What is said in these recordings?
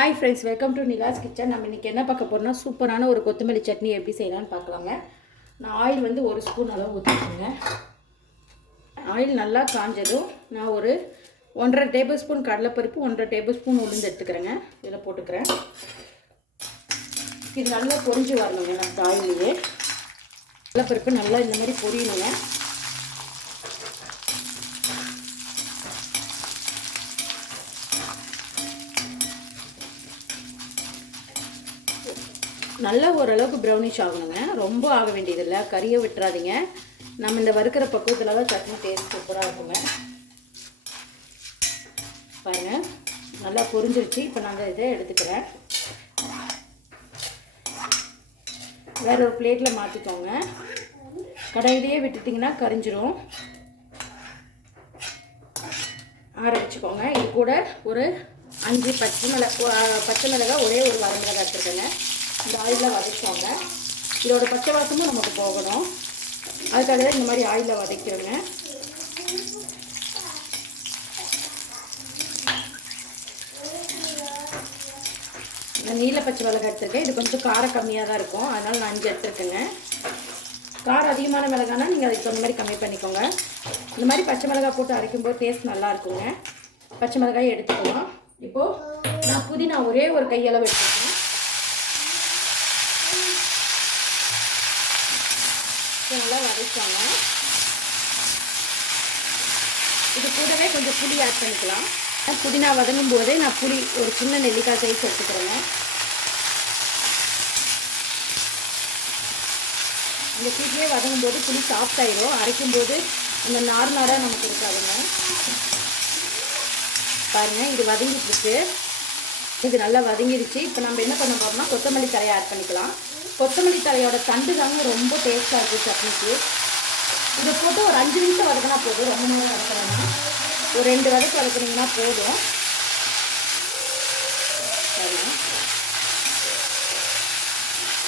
Hi friends, welcome to Nila's kitchen. நம்ம இன்றைக்கி என்ன பார்க்க போகிறோம்னா சூப்பரான ஒரு கொத்தமல்லி சட்னி எப்படி செய்யலான்னு பார்க்கலாங்க. நான் ஆயில் வந்து 1 ஸ்பூன் அளவு ஊற்றிக்கோங்க. ஆயில் நல்லா காஞ்சதும் நான் ஒரு 1.5 டேபிள் ஸ்பூன் கடலைப்பருப்பு, 1.5 டேபிள் ஸ்பூன் உளுந்து எடுத்துக்கிறேங்க. இதில் போட்டுக்கிறேன். இது நல்லா பொரிஞ்சு வரணுங்க. நம்ம ஆயிலேயே கடலைப்பருப்பு நல்லா இந்த மாதிரி பொரியணுங்க. நல்லா ஓரளவுக்கு ப்ரௌனிஷ் ஆகணுங்க. ரொம்ப ஆக வேண்டியதில்லை. கறியை விட்டுறாதீங்க. நம்ம இந்த வறுக்கிற பக்குவத்தில் தான் சட்னி டேஸ்ட் சூப்பராக இருக்குங்க. பாருங்கள், நல்லா பொரிஞ்சிருச்சு. இப்போ நாங்கள் இதை எடுத்துக்கிறேன். வேற ஒரு பிளேட்டில் மாற்றிக்கோங்க. கடையிலேயே விட்டுட்டிங்கன்னா கரிஞ்சிரும். ஆற வச்சுக்கோங்க. இது கூட ஒரு 5 பச்சை மிளகாய், ஒரே ஒரு வரமிளகாய் எடுத்துருக்கேங்க. இந்த ஆயிலில் வதக்கிக்கோங்க. இதோட பச்சை வாசமும் நமக்கு போகணும். அதுக்காக தான் இந்த மாதிரி ஆயிலில் வதக்கிறோங்க. இந்த நீல பச்சை மிளகாய் எடுத்துருக்கேன். இது கொஞ்சம் காரம் கம்மியாக தான் இருக்கும். அதனால் நான் 5 எடுத்துருக்கேங்க. காரம் அதிகமான மிளகானா நீங்கள் அதுக்கு தகுந்த மாதிரி கம்மி பண்ணிக்கோங்க. இந்த மாதிரி பச்சை மிளகாய் போட்டு அரைக்கும்போது டேஸ்ட் நல்லா இருக்குங்க. பச்சை மிளகாயை எடுத்துக்கலாம். இப்போது நான் புதினா ஒரே ஒரு கையளவு எடுத்துருக்கேன். நல்லா வதக்கிக்கோங்க. இது கூடவே கொஞ்சம் புளி ஆட் பண்ணிக்கலாம். புதினா வதங்கும் போதே நான் புளி ஒரு சின்ன நெல்லிக்காய் சைஸ் எடுத்துக்கிறேங்க. இந்த சீட்லேயே வதங்கும் போது புளி சாஃப்ட் ஆயிடும். அரைக்கும் போது அந்த நாராக நமக்கு இருக்காதுங்க. பாருங்கள், இது வதங்கிட்டு இருக்கு. இது நல்லா வதங்கிடுச்சு. இப்போ நம்ம என்ன பண்ண போகிறோம்னா கொத்தமல்லி தழையை ஆட் பண்ணிக்கலாம். கொத்தமல்லி தழையோட தண்டு தாங்க ரொம்ப டேஸ்ட்டாக இருக்குது சட்னிக்கு. இதை போட்டு ஒரு 5 நிமிஷம் வதக்கினா போதும். ரொம்ப நேரம் வதக்கணும்னா ஒரு 2 வதக்கு வதக்குனீங்கன்னா போதும்.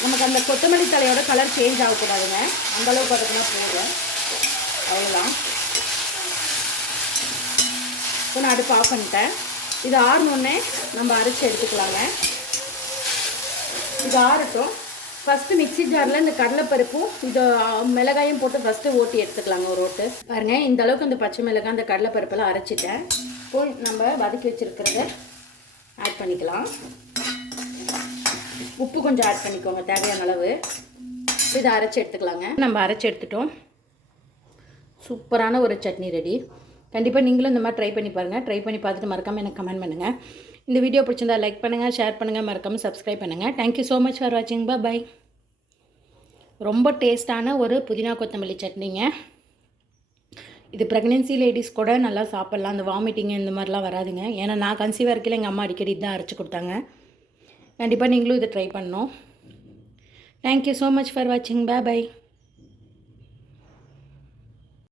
நமக்கு அந்த கொத்தமல்லி தலையோட கலர் சேஞ்ச் ஆகக்கூடாதுங்க. அந்தளவுக்கு வதக்குனா போதும். அவ்வளோதான். இப்போ நான் அடுப்பு ஆஃப் பண்ணிட்டேன். இது ஆறணுன்னே நம்ம அரைச்சி எடுத்துக்கலாங்க. இது ஆறட்டும். ஃபஸ்ட்டு மிக்ஸி ஜாரில் இந்த கடலைப்பருப்பும் இது மிளகாயும் போட்டு ஃபஸ்ட்டு ஓட்டி எடுத்துக்கலாங்க. ஒரு ஓட்டு பாருங்கள். இந்த அளவுக்கு இந்த பச்சை மிளகாய் அந்த கடலைப்பருப்பெல்லாம் அரைச்சிட்டேன். இப்போ நம்ம வதக்கி வச்சுருக்கிறத ஆட் பண்ணிக்கலாம். உப்பு கொஞ்சம் ஆட் பண்ணிக்கோங்க தேவையான அளவு. இதை அரைச்சி எடுத்துக்கலாங்க. நம்ம அரைச்சி எடுத்துட்டோம். சூப்பரான ஒரு சட்னி ரெடி. கண்டிப்பாக நீங்களும் இந்த மாதிரி ட்ரை பண்ணி பாருங்கள். ட்ரை பண்ணி பார்த்துட்டு மறக்காமல் எனக்கு கமெண்ட் பண்ணுங்கள். இந்த வீடியோ பிடிச்சிருந்தா லைக் பண்ணுங்கள், ஷேர் பண்ணுங்கள், மறக்காமல் சப்ஸ்கிரைப் பண்ணுங்கள். தேங்க்யூ ஸோ மச் ஃபார் வாட்சிங். பை. ரொம்ப டேஸ்ட்டான ஒரு புதினா கொத்தமல்லி சட்னிங்க. இது ப்ரெக்னென்சி லேடிஸ் கூட நல்லா சாப்பிட்லாம். அந்த வாமிட்டிங் இந்த மாதிரிலாம் வராதுங்க. ஏன்னா நான் கன்சீவாக இருக்கையில் எங்கள் அம்மா அடிக்கடி தான் அரைச்சி கொடுத்தாங்க. கண்டிப்பாக நீங்களும் இதை ட்ரை பண்ணணும். தேங்க்யூ ஸோ மச் ஃபார் வாட்சிங். பை.